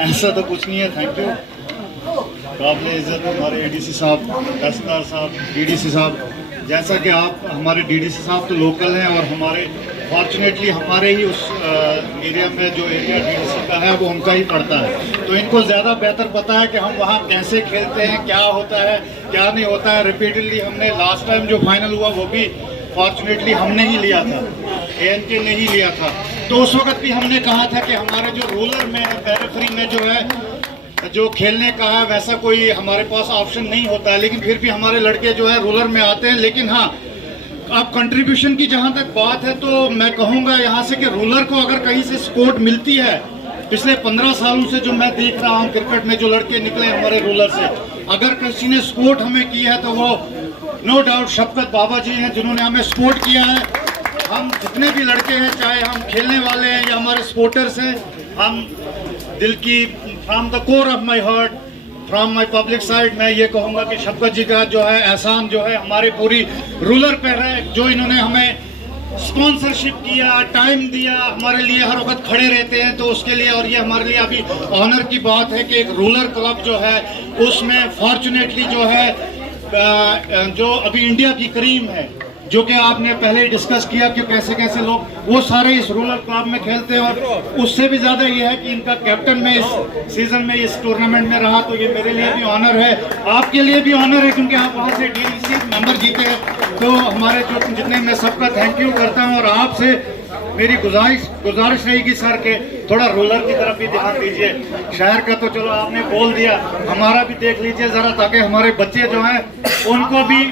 ऐसा तो कुछ नहीं है, थैंक यू। काबिल इज़्ज़त हमारे एडीसी साहब, तहसीलदार साहब, डीडीसी साहब। जैसा कि आप हमारे डीडीसी साहब तो लोकल हैं और हमारे फॉर्चुनेटली हमारे ही उस एरिया में जो एरिया डीडीसी का है वो उनका ही पड़ता है, तो इनको ज़्यादा बेहतर पता है कि हम वहाँ कैसे खेलते हैं, क्या होता है क्या नहीं होता है। रिपीटेडली हमने लास्ट टाइम जो फाइनल हुआ वो भी फॉर्चुनेटली हमने ही लिया था, ANK ने ही लिया था। तो उस वक्त भी हमने कहा था कि हमारे जो रूलर में है, पेरिफेरी में जो है, जो खेलने का है वैसा कोई हमारे पास ऑप्शन नहीं होता है, लेकिन फिर भी हमारे लड़के जो है रूलर में आते हैं। लेकिन हाँ, अब कंट्रीब्यूशन की जहाँ तक बात है तो मैं कहूँगा यहाँ से कि रूलर को अगर कहीं से सपोर्ट मिलती है, पिछले 15 सालों से जो मैं देख रहा हूँ क्रिकेट में जो लड़के निकले हमारे रूलर से, अगर किसी ने सपोर्ट हमें की है तो वो नो डाउट शफकत बाबा जी हैं, जिन्होंने हमें सपोर्ट किया है। हम जितने भी लड़के हैं, चाहे हम खेलने वाले हैं या हमारे सपोर्टर्स हैं, हम दिल की from the core of my heart, from my public side मैं ये कहूँगा कि शफकत जी का जो है एहसान जो है हमारे पूरी रूलर पर है, जो इन्होंने हमें स्पॉन्सरशिप किया, टाइम दिया, हमारे लिए हर वक्त खड़े रहते हैं, तो उसके लिए और ये हमारे लिए अभी ऑनर की बात है कि एक रूलर क्लब जो है उसमें फॉर्चुनेटली जो है जो अभी इंडिया की करीम है, जो कि आपने पहले ही डिस्कस किया कि कैसे कैसे लोग वो सारे इस रूरल क्लब में खेलते हैं। और उससे भी ज़्यादा ये है कि इनका कैप्टन में इस सीज़न में इस टूर्नामेंट में रहा, तो ये मेरे लिए भी ऑनर है, आपके लिए भी ऑनर है, क्योंकि आप वहाँ से डीडीसी नंबर जीते हैं। तो हमारे जो जितने मैं सबका थैंक यू करता हूँ, और आपसे मेरी गुजारिश रहेगी सर के थोड़ा रूलर की तरफ भी ध्यान दीजिए। शहर का तो चलो आपने बोल दिया, हमारा भी देख लीजिए ज़रा, ताकि हमारे बच्चे जो हैं उनको भी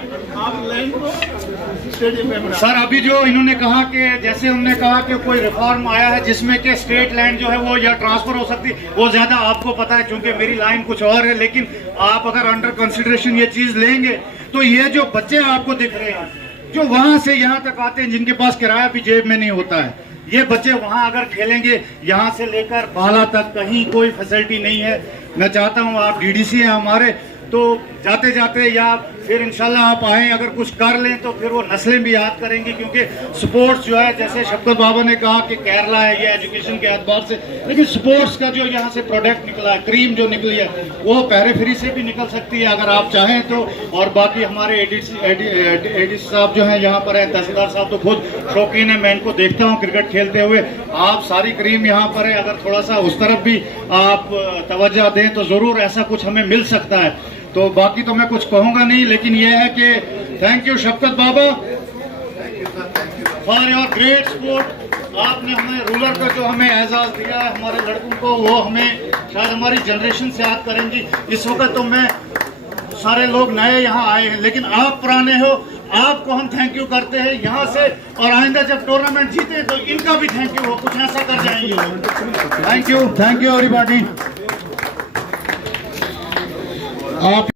सर अभी जो इन्होंने कहा कि जैसे उन्होंने कहा कि कोई रिफॉर्म आया है जिसमें कि स्टेट लैंड जो है वो या ट्रांसफर हो सकती, वो ज्यादा आपको पता है क्योंकि मेरी लाइन कुछ और है। लेकिन आप अगर अंडर कंसिडरेशन ये चीज लेंगे तो ये जो बच्चे आपको दिख रहे हैं जो वहां से यहाँ तक आते हैं, जिनके पास किराया भी जेब में नहीं होता है, ये बच्चे वहां अगर खेलेंगे, यहाँ से लेकर बाला तक कहीं कोई फैसिलिटी नहीं है। मैं चाहता हूँ आप डीडीसी हैं हमारे, तो जाते जाते या फिर इंशाल्लाह आप आएँ, अगर कुछ कर लें तो फिर वो नस्लें भी याद करेंगी, क्योंकि स्पोर्ट्स जो है जैसे शफकत बाबा ने कहा कि केरला है ये एजुकेशन के एतबार से, लेकिन स्पोर्ट्स का जो यहाँ से प्रोडक्ट निकला है, क्रीम जो निकली है, वो पेरिफेरी से भी निकल सकती है अगर आप चाहें तो। और बाकी हमारे एडीसी साहब जो हैं यहाँ पर है, तहसीलदार साहब तो खुद शौकीन है, मैं इनको देखता हूँ क्रिकेट खेलते हुए। आप सारी क्रीम यहाँ पर है, अगर थोड़ा सा उस तरफ भी आप तवज्जो दें तो ज़रूर ऐसा कुछ हमें मिल सकता है। तो बाकी तो मैं कुछ कहूँगा नहीं, लेकिन यह है कि thank you Shafqat Baba for your great support. आपने हमें रूलर का जो हमें एजाज़ दिया है हमारे लड़कों को, वो हमें शायद हमारी जनरेशन से याद करेंगी। इस वक्त तो मैं सारे लोग नए यहाँ आए हैं, लेकिन आप पुराने हो, आपको हम थैंक यू करते हैं यहाँ से, और आइंदा जब टूर्नामेंट जीते तो इनका भी थैंक यू हो, कुछ ऐसा कर जाएंगे। Thank you everybody. आप